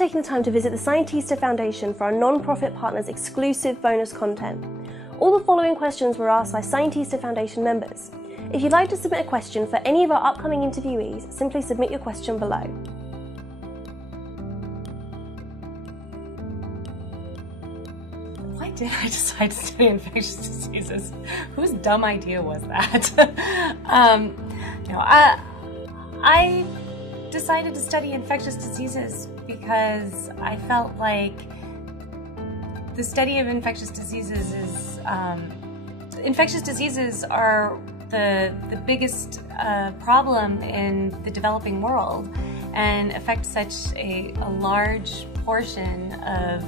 taking the time to visit the Scientista Foundation for our non-profit partners' exclusive bonus content. All the following questions were asked by Scientista Foundation members. If you'd like to submit a question for any of our upcoming interviewees, simply submit your question below. Why did I decide to study infectious diseases? Whose dumb idea was that? I decided to study infectious diseases because I felt like the study of infectious diseases is, infectious diseases are the biggest problem in the developing world and affect such a large portion of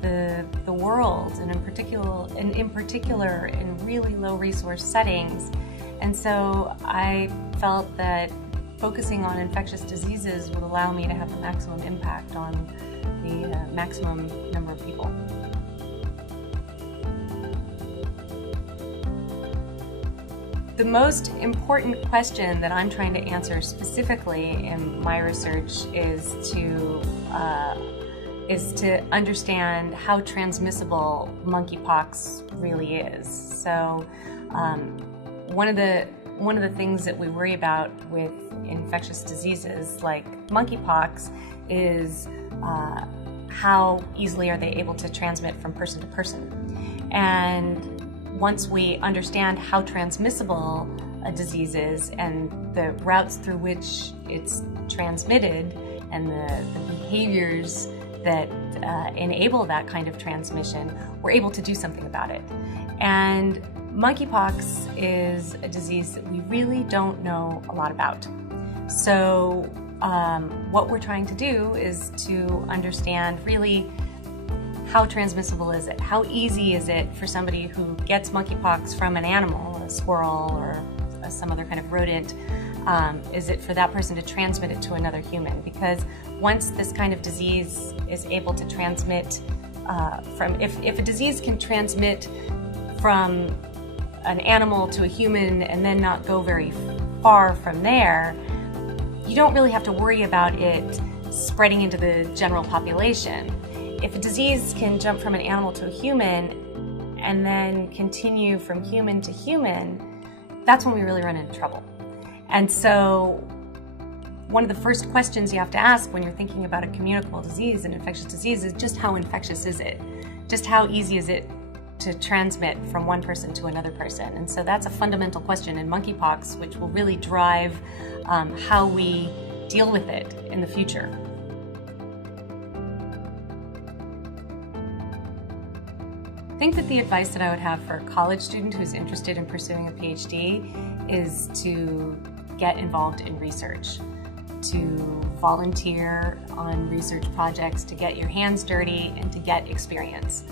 the world, and in particular in really low resource settings. And so I felt that focusing on infectious diseases would allow me to have the maximum impact on the maximum number of people. The most important question that I'm trying to answer specifically in my research is to understand how transmissible monkeypox really is. So one of the things that we worry about with infectious diseases like monkeypox is how easily are they able to transmit from person to person. And once we understand how transmissible a disease is and the routes through which it's transmitted and the behaviors that enable that kind of transmission, we're able to do something about it. And monkeypox is a disease that we really don't know a lot about. So what we're trying to do is to understand really how transmissible is it? How easy is it for somebody who gets monkeypox from an animal, a squirrel or some other kind of rodent, is it for that person to transmit it to another human? Because once this kind of disease is able to transmit if a disease can transmit from an animal to a human and then not go very far from there, you don't really have to worry about it spreading into the general population. If a disease can jump from an animal to a human and then continue from human to human, that's when we really run into trouble. And so one of the first questions you have to ask when you're thinking about a communicable disease, an infectious disease, is just how infectious is it? Just how easy is it to transmit from one person to another person? And so that's a fundamental question in monkeypox, which will really drive how we deal with it in the future. I think that the advice that I would have for a college student who's interested in pursuing a Ph.D. is to get involved in research, to volunteer on research projects, to get your hands dirty and to get experience.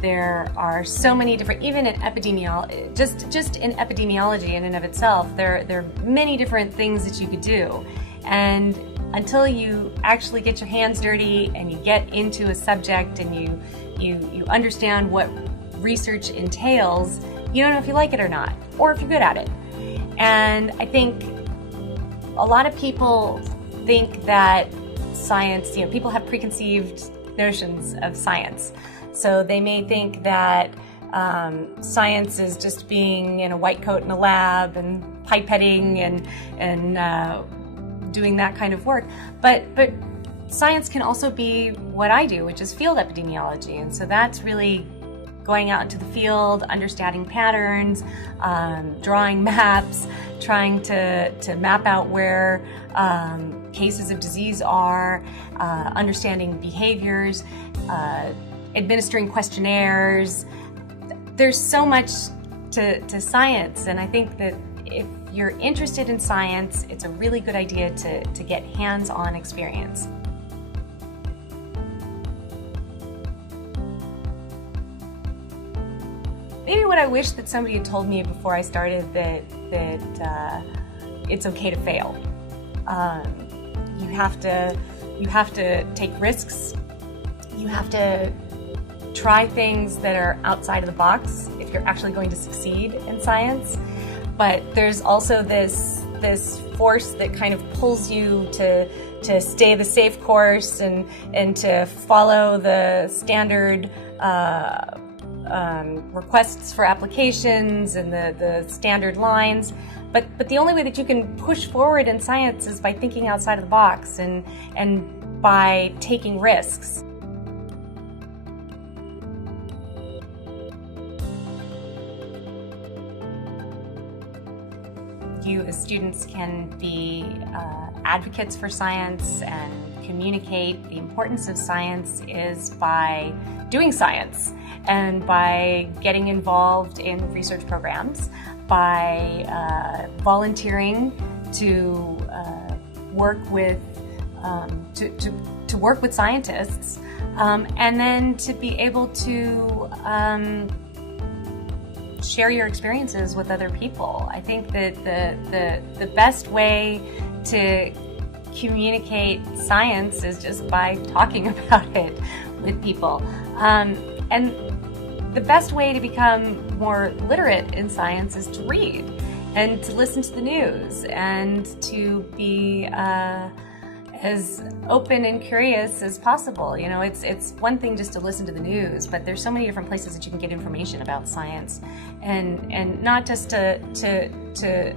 There are so many different, even in epidemiology, just in epidemiology in and of itself, there are many different things that you could do. And until you actually get your hands dirty and you get into a subject and you understand what research entails, you don't know if you like it or not, or if you're good at it. And I think a lot of people think that science, people have preconceived notions of science. So they may think that science is just being in a white coat in a lab and pipetting and doing that kind of work. But science can also be what I do, which is field epidemiology. And so that's really going out into the field, understanding patterns, drawing maps, trying to map out where cases of disease are, understanding behaviors, administering questionnaires. There's so much to science, and I think that if you're interested in science, it's a really good idea to get hands-on experience. Maybe what I wish that somebody had told me before I started that it's okay to fail. You have to take risks. You have to try things that are outside of the box if you're actually going to succeed in science. But there's also this this force that kind of pulls you to stay the safe course and to follow the standard requests for applications and the standard lines. But the only way that you can push forward in science is by thinking outside of the box and by taking risks. You as students can be advocates for science and communicate the importance of science is by doing science and by getting involved in research programs, by volunteering to work with scientists, and then to be able to share your experiences with other people. I think that the best way to communicate science is just by talking about it with people. And the best way to become more literate in science is to read and to listen to the news and to be as open and curious as possible. You know, it's one thing just to listen to the news, but there's so many different places that you can get information about science, and not just to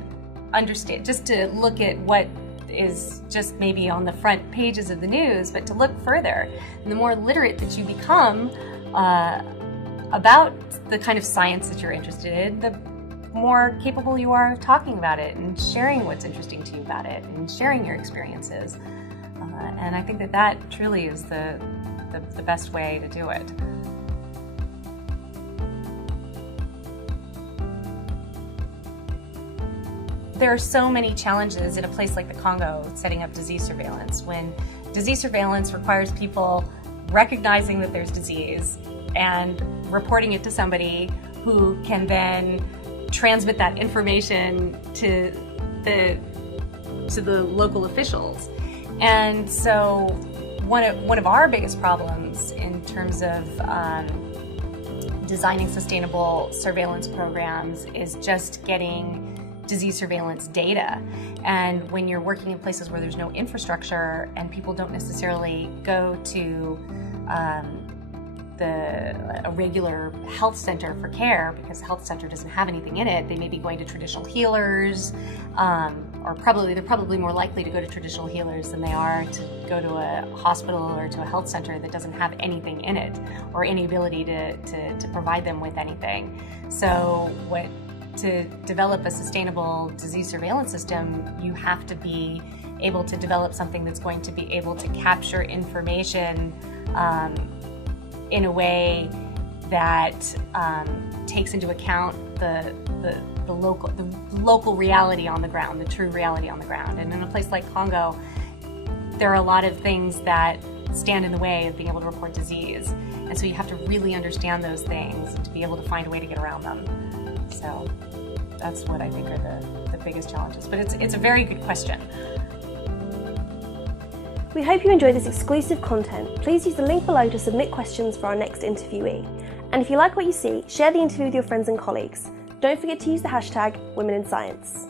understand, just to look at what is just maybe on the front pages of the news, but to look further. And the more literate that you become about the kind of science that you're interested in, the more capable you are of talking about it and sharing what's interesting to you about it and sharing your experiences. And I think that truly is the best way to do it. There are so many challenges in a place like the Congo setting up disease surveillance, when disease surveillance requires people recognizing that there's disease and reporting it to somebody who can then transmit that information to the local officials. And so one of our biggest problems in terms of designing sustainable surveillance programs is just getting disease surveillance data. And when you're working in places where there's no infrastructure and people don't necessarily go to a regular health center for care, because the health center doesn't have anything in it, they may be going to traditional healers, or they're probably more likely to go to traditional healers than they are to go to a hospital or to a health center that doesn't have anything in it or any ability to provide them with anything. So to develop a sustainable disease surveillance system, you have to be able to develop something that's going to be able to capture information in a way that takes into account the local reality on the ground, the true reality on the ground. And in a place like Congo, there are a lot of things that stand in the way of being able to report disease. And so you have to really understand those things and to be able to find a way to get around them. So that's what I think are the biggest challenges. But it's a very good question. We hope you enjoyed this exclusive content. Please use the link below to submit questions for our next interviewee. And if you like what you see, share the interview with your friends and colleagues. Don't forget to use the hashtag #WomenInScience.